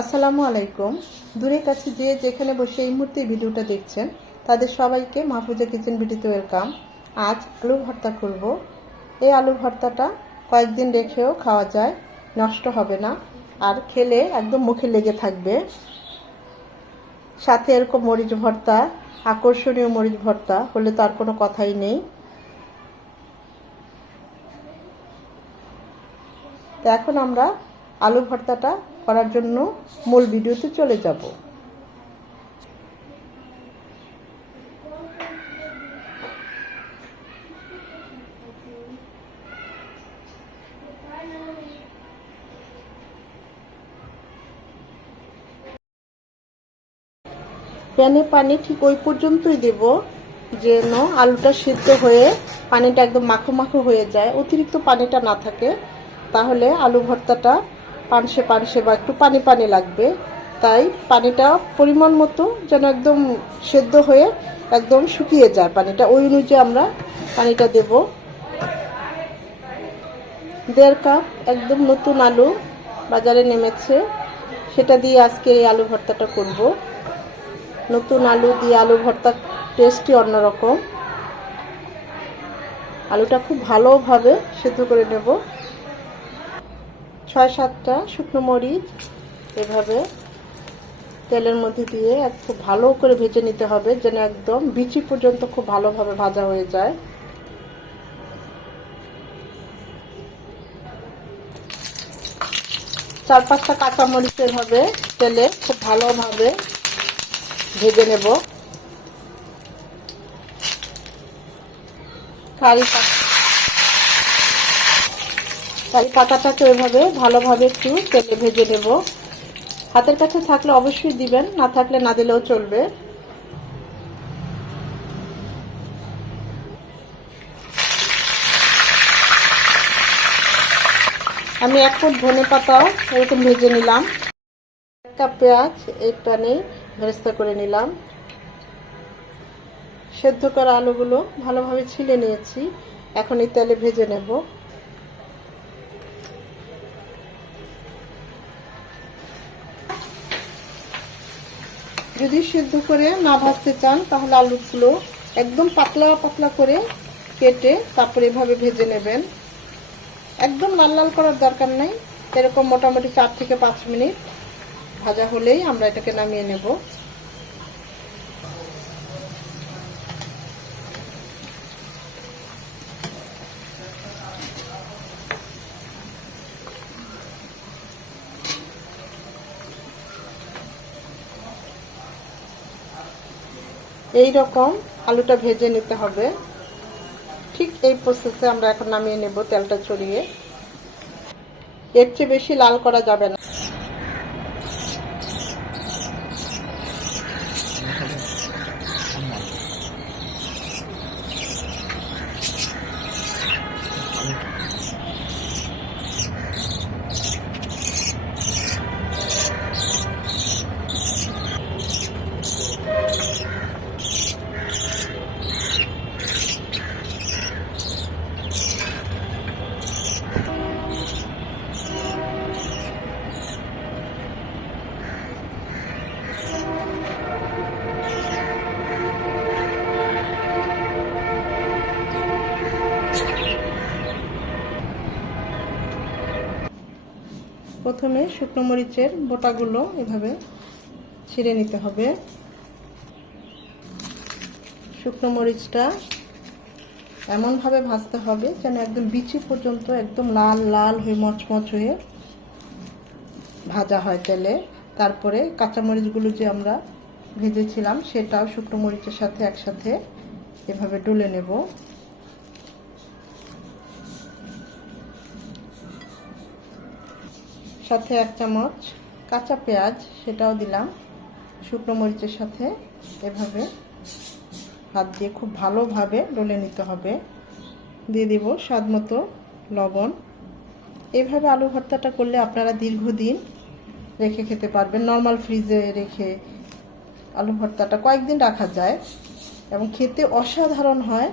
আসসালামু আলাইকুম। দূরের কাছে যে যেখানে বসে এই মুহূর্তে ভিডিওটা দেখছেন, তাদের সবাইকে মাহফুজা কিচেন ভিডিওতে ওয়েলকাম। আজ আলু ভর্তা করব এই আলু ভর্তাটা কয়েকদিন রেখেও খাওয়া যায়, নষ্ট হবে না আর খেলে একদম মুখে লেগে থাকবে। সাথে এরকম মরিচ ভর্তা, আকর্ষণীয় মরিচ ভর্তা, হলে তো আর কোনো কথাই নেই। তো এখন আমরা আলু ভর্তাটা করার জন্য মূল ভিডিওতে চলে যাব। প্যানে পানি ঠিক ওই পর্যন্তই দেব, যেন আলুটা সিদ্ধ হয়ে পানিটা একদম মাখো মাখো হয়ে যায়। অতিরিক্ত পানিটা না থাকে, তাহলে আলু ভর্তাটা পানসে পানসে বা একটু পানি পানি লাগবে। তাই পানিটা পরিমাণ মতো যেন একদম সেদ্ধ হয়ে একদম শুকিয়ে যায় পানিটা। ওই অনুযায়ী আমরা পানিটা দেব। দেড় কাপ একদম নতুন আলু বাজারে নেমেছে। সেটা দিয়ে আজকে এই আলু ভর্তাটা করব। নতুন আলু দিয়ে আলু ভর্তার টেস্টই অন্যরকম। আলুটা খুব ভালোভাবে সেদ্ধ করে নেব। ছয় সাতটা শুকনো মরিচ এভাবে তেলের মধ্যে দিয়ে খুব ভালো করে ভেজে নিতে হবে যেন একদম বিচি পর্যন্ত খুব ভালোভাবে ভাজা হয়ে যায়। চার পাঁচটা কাঁচা মরিচ এভাবে তেলে খুব ভালোভাবে ভেজে নেব। কারি পাতা কারি পাতাটাকে এভাবে ভালোভাবে একটু তেলে ভেজে নেব। হাতের কাছে থাকলে অবশ্যই দিবেন, না থাকলে না দিলেও চলবে। আমি এক ফুট ধনে পাতাও এরকম ভেজে নিলাম। এক কাপ পেঁয়াজ এই প্যানে ভেরেস্তা করে নিলাম। সেদ্ধ করা আলুগুলো ভালোভাবে ছিলে নিয়েছি, এখন এই তেলে ভেজে নেব। যদি সেদ্ধ করে না ভাজতে চান, তাহলে আলুগুলো একদম পাতলা পাতলা করে কেটে তারপরে এভাবে ভেজে নেবেন। একদম লাল লাল করার দরকার নেই। এরকম মোটামুটি চার থেকে পাঁচ মিনিট ভাজা হলেই আমরা এটাকে নামিয়ে নেব। এই রকম আলুটা ভেজে নিতে হবে। ঠিক এই প্রসেসে আমরা এখন নামিয়ে নেব তেলটা ছড়িয়ে। এর চেয়ে বেশি লাল করা যাবে না। প্রথমে শুকনো মরিচের বোটাগুলো এভাবে ছিঁড়ে নিতে হবে। শুকনো মরিচটা এমনভাবে ভাজতে হবে যেন একদম বিচি পর্যন্ত একদম লাল লাল হয়ে, মচমচ হয়ে ভাজা হয় তেলে। তারপরে কাঁচামরিচগুলো যে আমরা ভেজেছিলাম সেটাও শুকনো মরিচের সাথে একসাথে এভাবে ডলে নেব। সাথে এক চামচ কাঁচা পেঁয়াজ, সেটাও দিলাম। শুকনো মরিচের সাথে এভাবে হাত দিয়ে খুব ভালোভাবে ডলে নিতে হবে। দিয়ে দিব স্বাদ মতো লবণ। এভাবে আলু ভর্তাটা করলে আপনারা দীর্ঘদিন রেখে খেতে পারবেন। নর্মাল ফ্রিজে রেখে আলু ভর্তাটা কয়েকদিন রাখা যায় এবং খেতে অসাধারণ হয়।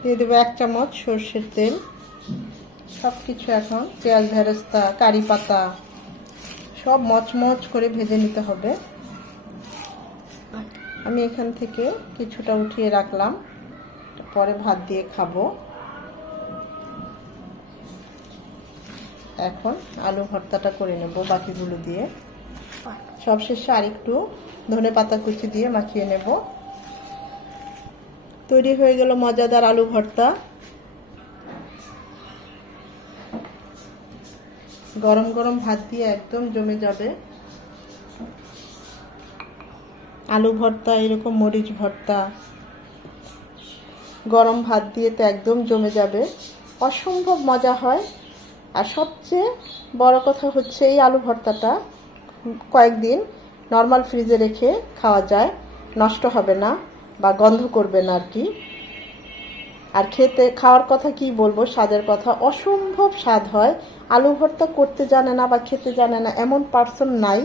দিয়ে দেবো এক চামচ সর্ষের তেল। সব কিছু এখন পেঁয়াজ, ভেরেস্তা, কারি পাতা, সব মচমচ করে ভেজে নিতে হবে। আমি এখান থেকে কিছুটা উঠিয়ে রাখলাম। পরে ভাত দিয়ে খাব। এখন আলু ভর্তাটা করে নেব বাকিগুলো দিয়ে। সবশেষে আরেকটু ধনে পাতা কুচি দিয়ে মাখিয়ে নেব। তৈরি হয়ে গেল মজাদার আলু ভর্তা। গরম গরম ভাত দিয়ে একদম জমে যাবে। আলু ভর্তা, এরকম মরিচ ভর্তা। গরম ভাত দিয়ে তো একদম জমে যাবে। অসম্ভব মজা হয়। আর সবচেয়ে বড় কথা হচ্ছে এই আলু ভর্তাটা কয়েকদিন নর্মাল ফ্রিজে রেখে খাওয়া যায়। নষ্ট হবে না বা গন্ধ করবে না আর কি। আর খেতে, খাওয়ার কথা কি বলব? স্বাদের কথা। অসম্ভব স্বাদ হয়। আলু ভর্তা করতে জানে না বা খেতে জানে না, এমন পার্সন নাই।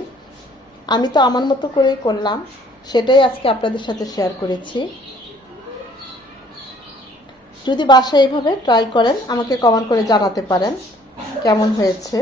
আমি তো আমার মতো করেই করলাম। সেটাই আজকে আপনাদের সাথে শেয়ার করেছি। যদি বাসায় এইভাবে ট্রাই করেন, আমাকে কমেন্ট করে জানাতে পারেন। কেমন হয়েছে?